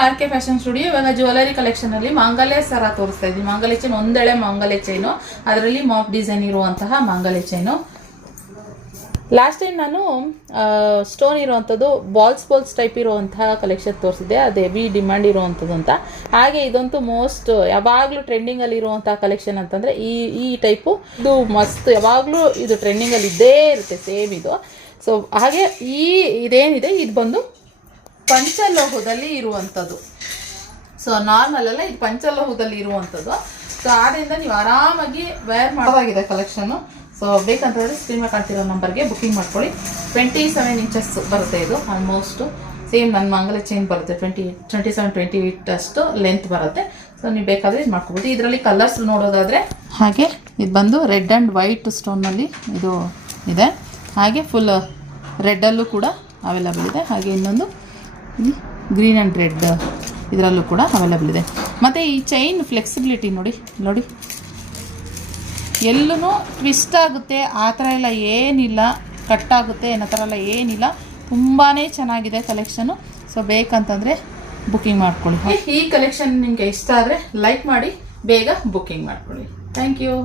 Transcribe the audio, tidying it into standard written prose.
RK fashion studio ಇವಾಗ jewellery collection ಅಲ್ಲಿ ಮಾಂಗಲ್ಯ ಸರ ತೋರಿಸ್ತಾ ಇದ್ದೀನಿ. ಮಾಂಗಲ್ಯ ಚೈನ್ ಒಂದೆಳೆ ಮಾಂಗಲ್ಯ ಚೈನು, ಅದರಲ್ಲಿ ಮಾಪ್ ಡಿಸೈನ್ ಇರುವಂತಹ ಮಾಂಗಲ್ಯ ಚೈನು. ಲಾಸ್ಟ್ ಟೈಮ್ ನಾನು ಸ್ಟೋನ್ ಇರುವಂಥದ್ದು ಬಾಲ್ಸ್ ಟೈಪ್ ಇರುವಂತಹ ಕಲೆಕ್ಷನ್ ತೋರಿಸಿದ್ದೆ, ಅದು ಹೆವಿ ಡಿಮ್ಯಾಂಡ್ ಇರುವಂಥದ್ದು ಅಂತ. ಹಾಗೆ ಇದಂತೂ ಮೋಸ್ಟ್ ಯಾವಾಗಲೂ ಟ್ರೆಂಡಿಂಗಲ್ಲಿ ಇರುವಂತಹ ಕಲೆಕ್ಷನ್ ಅಂತಂದರೆ ಈ ಟೈಪು. ಇದು ಮಸ್ತ್, ಯಾವಾಗಲೂ ಇದು ಟ್ರೆಂಡಿಂಗಲ್ಲಿ ಇದ್ದೇ ಇರುತ್ತೆ, ಸೇಮ್ ಇದು. ಸೊ ಹಾಗೆ ಇದೇನಿದೆ ಇದು ಬಂದು ಪಂಚಲೋಹದಲ್ಲಿ ಇರುವಂಥದ್ದು. ಸೊ ನಾರ್ಮಲ್ ಅಲ್ಲ, ಇದು ಪಂಚಲೋಹದಲ್ಲಿ ಇರುವಂಥದ್ದು. ಸೊ ಆದ್ದರಿಂದ ನೀವು ಆರಾಮಾಗಿ ವೇರ್ ಮಾಡೋದಾಗಿದೆ ಕಲೆಕ್ಷನ್ನು. ಸೊ ಬೇಕಂತಂದರೆ ಸ್ಕ್ರೀನ್ ಮೇಲೆ ಕಾಣ್ತಿರೋ ನಂಬರ್ಗೆ ಬುಕ್ಕಿಂಗ್ ಮಾಡ್ಕೊಳ್ಳಿ. 27 ಇಂಚಸ್ ಬರುತ್ತೆ ಇದು, ಆಲ್ಮೋಸ್ಟು ಸೇಮ್ ನನ್ನ ಮಾಂಗಲ್ಯ ಚೈನ್ ಬರುತ್ತೆ. 27-28 ಅಷ್ಟು ಲೆಂತ್ ಬರುತ್ತೆ. ಸೊ ನೀವು ಬೇಕಾದರೆ ಇದು ಮಾಡ್ಕೋಬೋದು. ಇದರಲ್ಲಿ ಕಲರ್ಸ್ ನೋಡೋದಾದರೆ ಹಾಗೆ ಇದು ಬಂದು ರೆಡ್ ಆ್ಯಂಡ್ ವೈಟ್ ಸ್ಟೋನ್ನಲ್ಲಿ ಇದು ಇದೆ. ಹಾಗೆ ಫುಲ್ ರೆಡ್ಡಲ್ಲೂ ಕೂಡ ಅವೈಲಬಲ್ ಇದೆ. ಹಾಗೆ ಇನ್ನೊಂದು ಗ್ರೀನ್ ಆ್ಯಂಡ್ ರೆಡ್ ಇದರಲ್ಲೂ ಕೂಡ ಅವೈಲಬಲ್ ಇದೆ. ಮತ್ತು ಈ ಚೈನ್ ಫ್ಲೆಕ್ಸಿಬಿಲಿಟಿ ನೋಡಿ ಎಲ್ಲೂ ಟ್ವಿಸ್ಟ್ ಆಗುತ್ತೆ ಆ ಥರ ಎಲ್ಲ ಏನಿಲ್ಲ, ಕಟ್ಟಾಗುತ್ತೆ ಅನ್ನೋ ಥರ ಎಲ್ಲ ಏನಿಲ್ಲ. ತುಂಬಾ ಚೆನ್ನಾಗಿದೆ ಕಲೆಕ್ಷನು. ಸೊ ಬೇಕಂತಂದರೆ ಬುಕ್ಕಿಂಗ್ ಮಾಡ್ಕೊಳ್ಳಿ. ಈ ಕಲೆಕ್ಷನ್ ನಿಮಗೆ ಇಷ್ಟ ಆದರೆ ಲೈಕ್ ಮಾಡಿ, ಬೇಗ ಬುಕ್ಕಿಂಗ್ ಮಾಡ್ಕೊಳ್ಳಿ. Thank you.